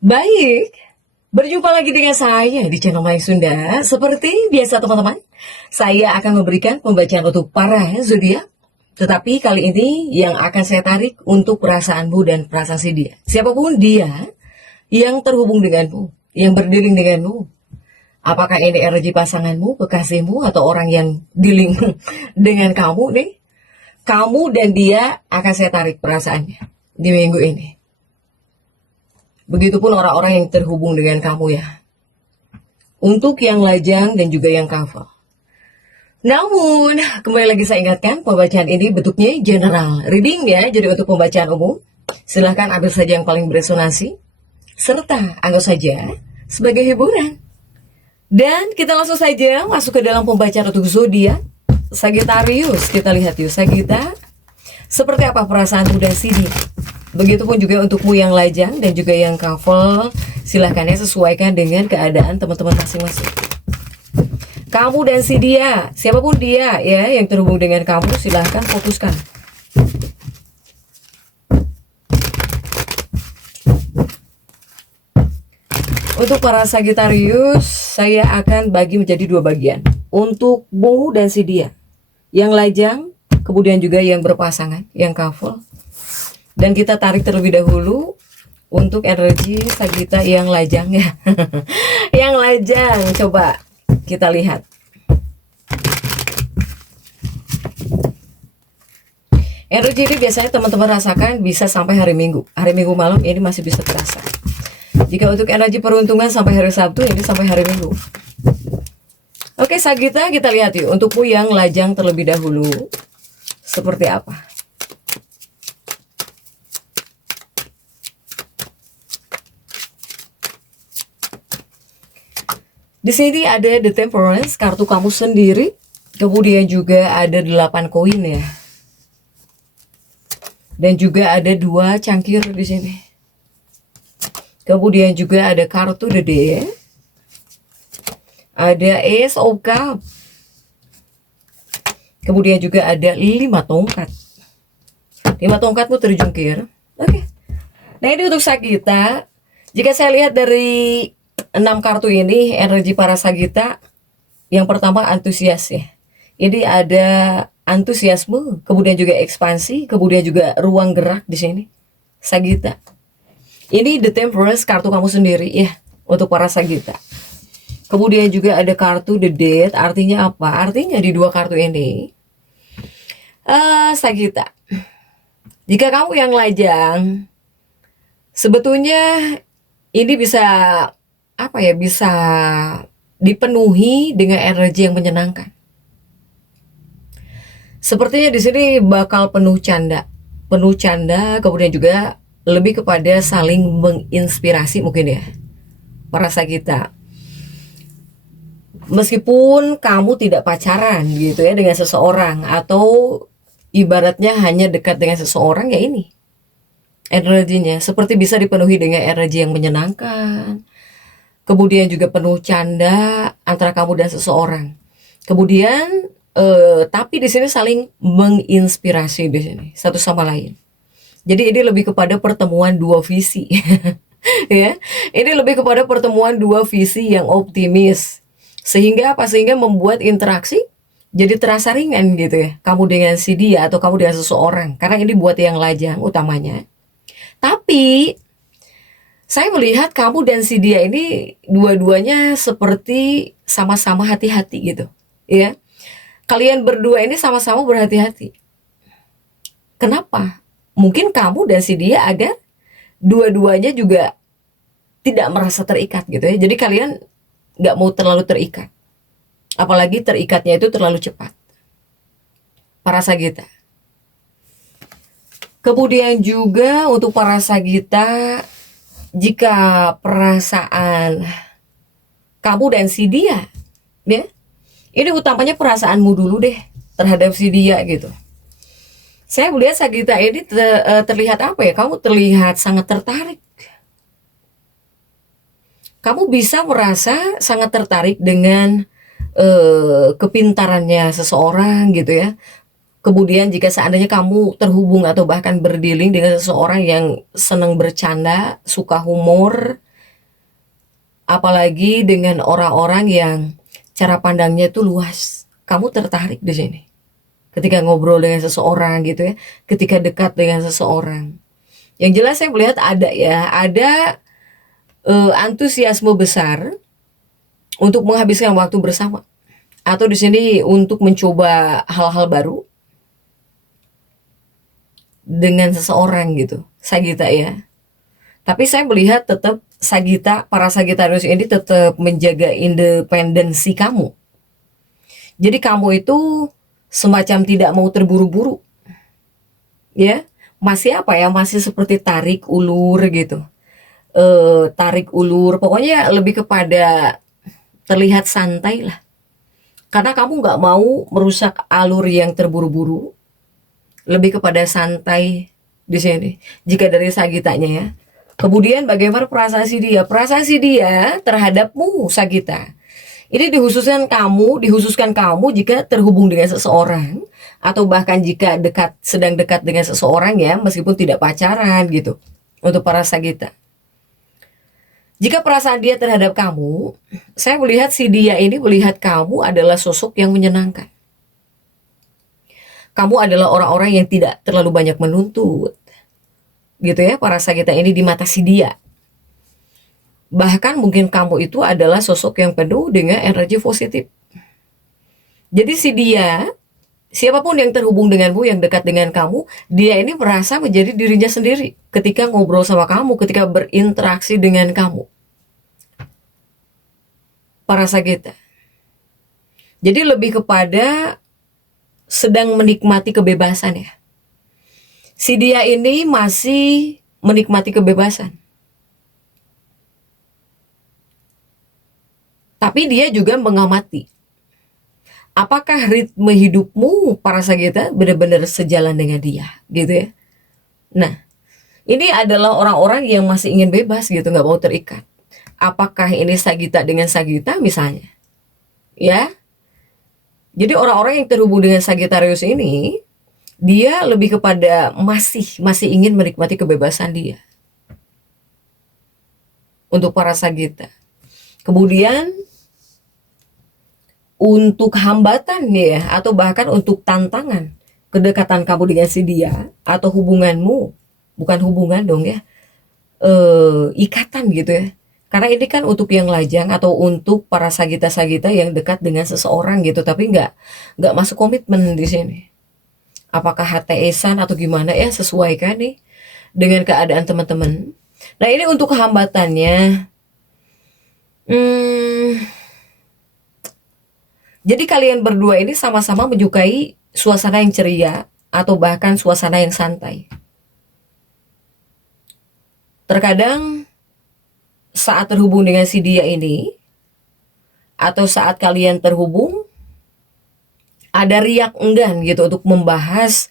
Baik, berjumpa lagi dengan saya di channel Maya Sunda. Seperti biasa teman-teman, saya akan memberikan pembacaan untuk para zodiak. Tetapi kali ini yang akan saya tarik untuk perasaanmu dan perasaan si dia. Siapapun dia yang terhubung denganmu, yang berdealing denganmu. Apakah ini energi pasanganmu, kekasihmu, atau orang yang dealing dengan kamu nih. Kamu dan dia akan saya tarik perasaannya di minggu ini. Begitupun orang-orang yang terhubung dengan kamu ya. Untuk yang lajang dan juga yang cover. Namun, kembali lagi saya ingatkan, pembacaan ini bentuknya general. Reading ya, jadi untuk pembacaan umum. Silahkan ambil saja yang paling beresonansi. Serta anggap saja sebagai hiburan. Dan kita langsung saja masuk ke dalam pembacaan untuk zodiak Sagittarius. Kita lihat yuk, Sagitta. Seperti apa perasaan muda sini? Begitupun juga untukmu yang lajang dan juga yang couple, silahkan ya sesuaikan dengan keadaan teman-teman masing-masing. Kamu dan si dia, siapapun dia ya yang terhubung dengan kamu, silahkan fokuskan. Untuk para Sagittarius, saya akan bagi menjadi dua bagian. Untukmu dan si dia, yang lajang, kemudian juga yang berpasangan, yang couple. Dan kita tarik terlebih dahulu untuk energi Sagitta yang lajang ya. Yang lajang, coba kita lihat. Energi ini biasanya teman-teman rasakan bisa sampai hari Minggu. Hari Minggu malam ini masih bisa terasa. Jika untuk energi peruntungan sampai hari Sabtu, ini sampai hari Minggu. Oke Sagitta, kita lihat yuk. Untukmu yang lajang terlebih dahulu. Seperti apa? Di sini ada The Temperance, kartu kamu sendiri. Kemudian juga ada 8 koin ya. Dan juga ada 2 cangkir di sini. Kemudian juga ada kartu The Day. Ada Ace of Cups. Kemudian juga ada 5 tongkat. 5 tongkatmu terjungkir. Oke. Nah ini untuk Sagitta. Jika saya lihat dari 6 kartu ini, energi para Sagitta, yang pertama antusias ya. Ini ada antusiasme, kemudian juga ekspansi, kemudian juga ruang gerak di sini. Sagitta. Ini The Temperance, kartu kamu sendiri ya, untuk para Sagitta. Kemudian juga ada kartu The Death, artinya apa? Artinya di 2 kartu ini, Sagitta, jika kamu yang lajang, sebetulnya ini bisa apa ya, bisa dipenuhi dengan energi yang menyenangkan. Sepertinya di sini bakal penuh canda, kemudian juga lebih kepada saling menginspirasi mungkin ya, para Sagitta. Meskipun kamu tidak pacaran gitu ya dengan seseorang, atau ibaratnya hanya dekat dengan seseorang ya, ini energinya seperti bisa dipenuhi dengan energi yang menyenangkan. Kemudian juga penuh canda antara kamu dan seseorang. Kemudian tapi di sini saling menginspirasi di sini satu sama lain. Jadi ini lebih kepada pertemuan 2 visi. Ya. Ini lebih kepada pertemuan 2 visi yang optimis. Sehingga apa? Sehingga membuat interaksi jadi terasa ringan gitu ya. Kamu dengan si dia atau kamu dengan seseorang. Karena ini buat yang lajang utamanya. Tapi saya melihat kamu dan si dia ini dua-duanya seperti sama-sama hati-hati gitu, ya. Kalian berdua ini sama-sama berhati-hati. Kenapa? Mungkin kamu dan si dia agar dua-duanya juga tidak merasa terikat gitu ya. Jadi kalian nggak mau terlalu terikat. Apalagi terikatnya itu terlalu cepat. Para Sagitta. Kemudian juga untuk para Sagitta, jika perasaan kamu dan si dia ya, ini utamanya perasaanmu dulu deh terhadap si dia gitu. Saya melihat Sagitta ini terlihat apa ya, kamu terlihat sangat tertarik. Kamu bisa merasa sangat tertarik dengan kepintarannya seseorang gitu ya. Kemudian jika seandainya kamu terhubung atau bahkan berdealing dengan seseorang yang senang bercanda, suka humor, Apalagi dengan orang-orang yang cara pandangnya itu luas. Kamu tertarik di sini. Ketika ngobrol dengan seseorang gitu ya, ketika dekat dengan seseorang. Yang jelas saya melihat ada ya, ada antusiasme besar untuk menghabiskan waktu bersama. Atau di sini untuk mencoba hal-hal baru dengan seseorang gitu. Sagita ya. Tapi saya melihat tetap Sagita, para Sagitarius ini tetap menjaga independensi kamu. Jadi kamu itu semacam tidak mau terburu-buru. Ya, masih apa ya? Masih seperti tarik ulur gitu. Tarik ulur, pokoknya lebih kepada terlihat santai lah. Karena kamu nggak mau merusak alur yang terburu-buru, lebih kepada santai di sini. Jika dari Sagitanya ya. Kemudian bagaimana prasasti dia? Prasasti dia terhadapmu Sagita. Ini dihususkan kamu jika terhubung dengan seseorang atau bahkan jika sedang dekat dengan seseorang ya, meskipun tidak pacaran gitu. Untuk para Sagita. Jika perasaan dia terhadap kamu, saya melihat si dia ini melihat kamu adalah sosok yang menyenangkan. Kamu adalah orang-orang yang tidak terlalu banyak menuntut. Gitu ya, para Sagita ini di mata si dia. Bahkan mungkin kamu itu adalah sosok yang penuh dengan energi positif. Jadi si dia, siapapun yang terhubung denganmu, yang dekat dengan kamu, dia ini merasa menjadi dirinya sendiri ketika ngobrol sama kamu, ketika berinteraksi dengan kamu. Para Sagita. Jadi lebih kepada sedang menikmati kebebasan ya. Si dia ini masih menikmati kebebasan. Tapi dia juga mengamati. Apakah ritme hidupmu para Sagita benar-benar sejalan dengan dia, gitu ya. Nah, ini adalah orang-orang yang masih ingin bebas gitu, nggak mau terikat. Apakah ini Sagita dengan Sagita misalnya? Ya. Jadi orang-orang yang terhubung dengan Sagittarius ini, dia lebih kepada masih ingin menikmati kebebasan dia. Untuk para Sagita. Kemudian untuk hambatan ya, atau bahkan untuk tantangan kedekatan kamu dengan si dia atau hubunganmu, bukan hubungan dong ya, ikatan gitu ya. Karena ini kan untuk yang lajang atau untuk para Sagita-Sagita yang dekat dengan seseorang gitu, tapi nggak masuk komitmen di sini. Apakah HTS-an atau gimana ya, sesuaikan nih dengan keadaan teman-teman. Nah ini untuk hambatannya. Jadi kalian berdua ini sama-sama menyukai suasana yang ceria atau bahkan suasana yang santai. Terkadang saat terhubung dengan si dia ini, atau saat kalian terhubung, ada riak enggan gitu untuk membahas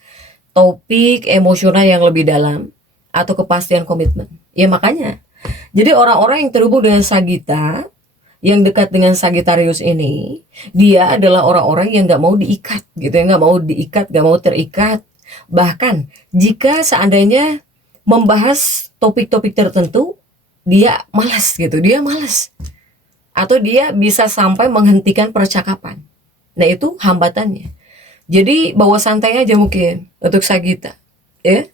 topik emosional yang lebih dalam atau kepastian komitmen. Ya makanya, jadi orang-orang yang terhubung dengan Sagita, yang dekat dengan Sagittarius ini, dia adalah orang-orang yang nggak mau diikat gitu ya, nggak mau diikat, nggak mau terikat. Bahkan jika seandainya membahas topik-topik tertentu, dia malas gitu, dia malas. Atau dia bisa sampai menghentikan percakapan. Nah itu hambatannya. Jadi bawa santai aja mungkin untuk Sagita. Ya.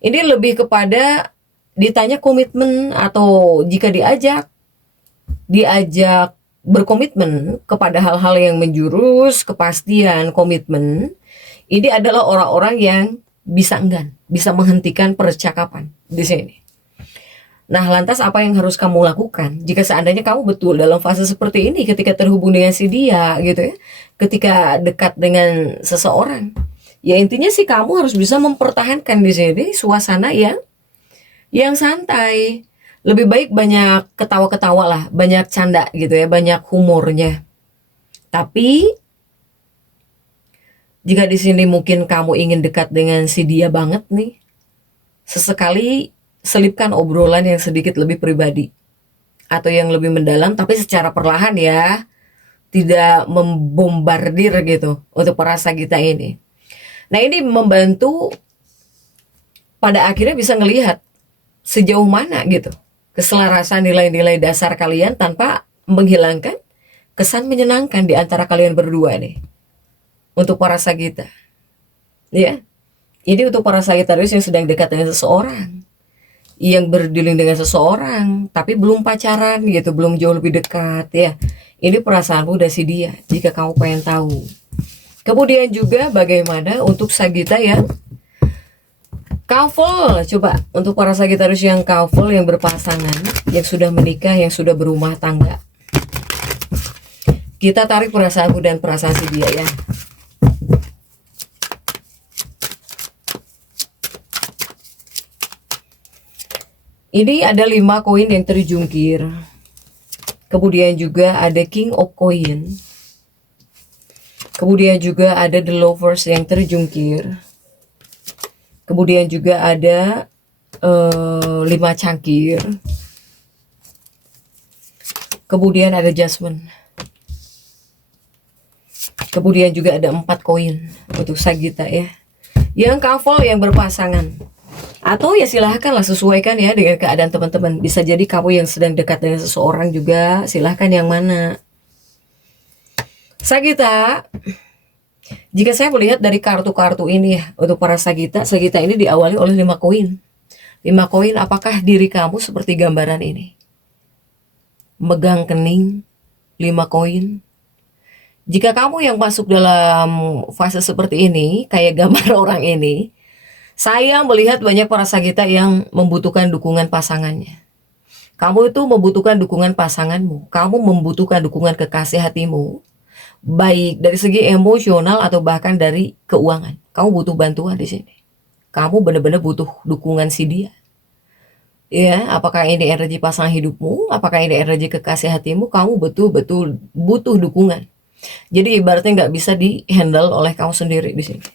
Ini lebih kepada ditanya komitmen atau jika diajak berkomitmen kepada hal-hal yang menjurus kepastian komitmen, ini adalah orang-orang yang bisa enggan, bisa menghentikan percakapan di sini. Nah, lantas apa yang harus kamu lakukan jika seandainya kamu betul dalam fase seperti ini ketika terhubung dengan si dia gitu ya, ketika dekat dengan seseorang? Ya intinya sih kamu harus bisa mempertahankan di sini suasana yang santai. Lebih baik banyak ketawa-ketawa lah, banyak canda gitu ya, banyak humornya. Tapi jika di sini mungkin kamu ingin dekat dengan si dia banget nih, sesekali selipkan obrolan yang sedikit lebih pribadi atau yang lebih mendalam, tapi secara perlahan ya, tidak membombardir gitu untuk para Sagita ini. Nah ini membantu pada akhirnya bisa ngelihat sejauh mana gitu keselarasan nilai-nilai dasar kalian tanpa menghilangkan kesan menyenangkan di antara kalian berdua nih. Untuk para Sagita, ya. Ini untuk para Sagitarius yang sedang dekat dengan seseorang, yang berdealing dengan seseorang, tapi belum pacaran gitu, belum jauh lebih dekat ya. Ini perasaanmu dari dia, jika kamu pengen tahu. Kemudian juga bagaimana untuk Sagita yang couple, coba untuk para Sagitarius yang couple, yang berpasangan, yang sudah menikah, yang sudah berumah tangga. Kita tarik perasaanmu dan perasaan si dia ya. Ini ada 5 koin yang terjungkir. Kemudian juga ada King of Coin. Kemudian juga ada The Lovers yang terjungkir. Kemudian juga ada 5 cangkir. Kemudian ada Judgment. Kemudian juga ada 4 koin untuk Sagita ya. Yang couple, yang berpasangan. Atau ya silahkanlah sesuaikan ya dengan keadaan teman-teman. Bisa jadi kamu yang sedang dekat dengan seseorang juga, silahkan yang mana. Sagita, jika saya melihat dari kartu-kartu ini ya, untuk para Sagita, Sagita ini diawali oleh 5 koin. 5 koin, apakah diri kamu seperti gambaran ini? Megang kening, 5 koin. Jika kamu yang masuk dalam fase seperti ini, kayak gambar orang ini, saya melihat banyak para Sagita yang membutuhkan dukungan pasangannya. Kamu itu membutuhkan dukungan pasanganmu. Kamu membutuhkan dukungan kekasih hatimu. Baik dari segi emosional atau bahkan dari keuangan. Kamu butuh bantuan di sini. Kamu benar-benar butuh dukungan si dia. Ya, apakah ini energi pasangan hidupmu? Apakah ini energi kekasih hatimu? Kamu betul-betul butuh dukungan. Jadi ibaratnya nggak bisa di-handle oleh kamu sendiri di sini.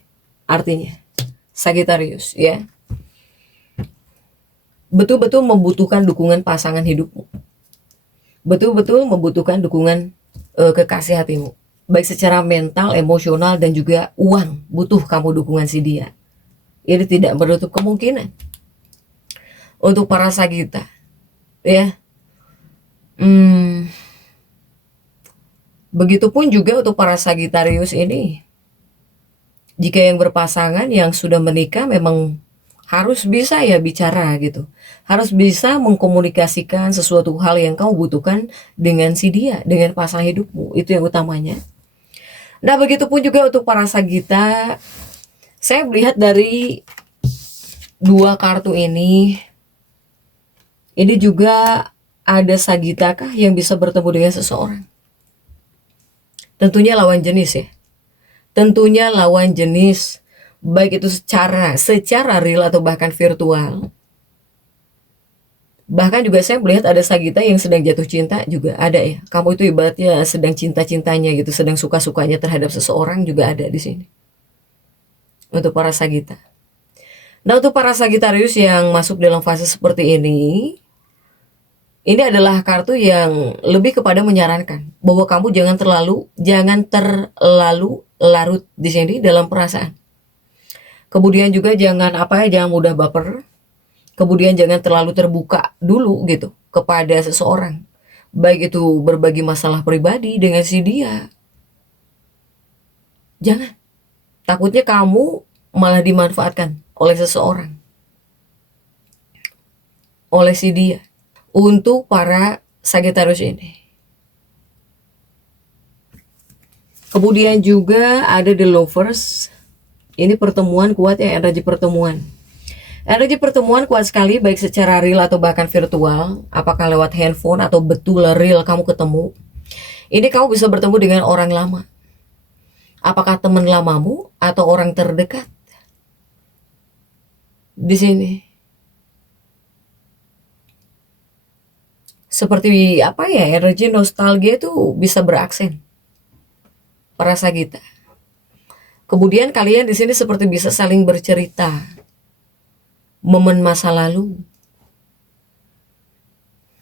Artinya. Sagittarius ya, betul-betul membutuhkan dukungan pasangan hidupmu, betul-betul membutuhkan dukungan kekasih hatimu, baik secara mental, emosional, dan juga uang. Butuh kamu dukungan si dia. Ini tidak menutup kemungkinan untuk para Sagita ya. Begitupun juga untuk para Sagittarius ini. Jika yang berpasangan, yang sudah menikah, memang harus bisa ya bicara gitu. Harus bisa mengkomunikasikan sesuatu hal yang kamu butuhkan dengan si dia, dengan pasangan hidupmu. Itu yang utamanya. Nah, begitupun juga untuk para Sagita. Saya melihat dari 2 kartu ini juga ada Sagita kah yang bisa bertemu dengan seseorang? Tentunya lawan jenis ya. Tentunya lawan jenis, baik itu secara real atau bahkan virtual. Bahkan juga saya melihat ada Sagita yang sedang jatuh cinta juga ada ya. Kamu itu ibaratnya sedang cinta-cintanya gitu, sedang suka-sukanya terhadap seseorang juga ada di sini. Untuk para Sagita. Nah, untuk para Sagittarius yang masuk dalam fase seperti ini adalah kartu yang lebih kepada menyarankan bahwa kamu jangan terlalu larut di sini dalam perasaan. Kemudian juga jangan mudah baper. Kemudian jangan terlalu terbuka dulu gitu kepada seseorang. Baik itu berbagi masalah pribadi dengan si dia. Jangan. Takutnya kamu malah dimanfaatkan oleh seseorang. Oleh si dia. Untuk para Sagittarius ini. Kemudian juga ada The Lovers. Ini pertemuan kuat ya, energi pertemuan. Energi pertemuan kuat sekali, baik secara real atau bahkan virtual. Apakah lewat handphone atau betul real kamu ketemu. Ini kamu bisa bertemu dengan orang lama. Apakah teman lamamu atau orang terdekat? Di sini. Seperti energi nostalgia itu bisa beraksen para Sagita. Kemudian kalian di sini seperti bisa saling bercerita momen masa lalu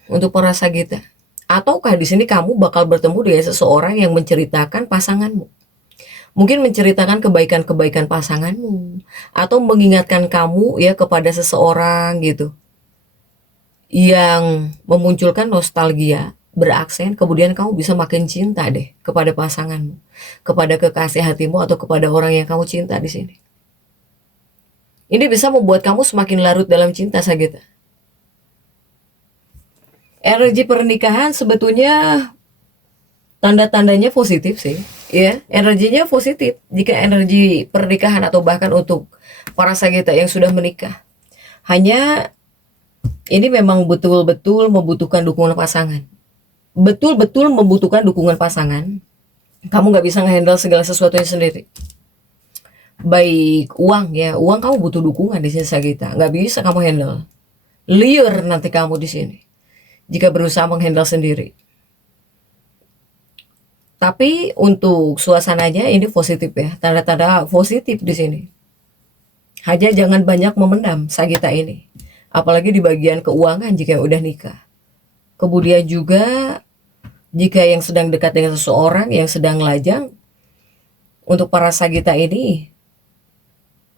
untuk para Sagita. Ataukah di sini kamu bakal bertemu dengan seseorang yang menceritakan pasanganmu. Mungkin menceritakan kebaikan-kebaikan pasanganmu atau mengingatkan kamu ya kepada seseorang gitu. yang memunculkan nostalgia, beraksen, kemudian kamu bisa makin cinta deh kepada pasanganmu, kepada kekasih hatimu atau kepada orang yang kamu cinta di sini. Ini bisa membuat kamu semakin larut dalam cinta, Sagita. Energi pernikahan sebetulnya tanda-tandanya positif sih, ya. Energinya positif jika energi pernikahan atau bahkan untuk para Sagita yang sudah menikah. Hanya ini memang betul-betul membutuhkan dukungan pasangan. Betul-betul membutuhkan dukungan pasangan. Kamu nggak bisa ngehandle segala sesuatunya sendiri. Baik uang ya, uang kamu butuh dukungan di sini Sagita. Nggak bisa kamu handle. Liar nanti kamu di sini jika berusaha menghandle sendiri. Tapi untuk suasananya ini positif ya, tanda-tanda positif di sini. Hanya jangan banyak memendam Sagita ini. Apalagi di bagian keuangan jika udah nikah. Kemudian juga jika yang sedang dekat dengan seseorang yang sedang lajang, untuk para Sagita ini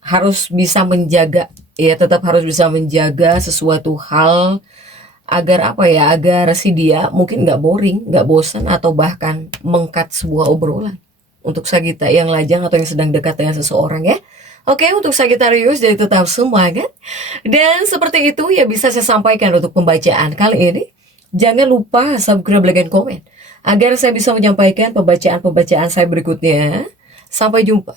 harus bisa menjaga, ya tetap harus bisa menjaga sesuatu hal agar apa ya, agar si dia mungkin nggak boring, nggak bosan atau bahkan mengkat sebuah obrolan. Untuk Sagita yang lajang atau yang sedang dekat dengan seseorang ya. Oke, untuk Sagittarius jadi tetap semangat. Dan seperti itu ya bisa saya sampaikan untuk pembacaan kali ini. Jangan lupa subscribe, like, dan komen agar saya bisa menyampaikan pembacaan-pembacaan saya berikutnya. Sampai jumpa.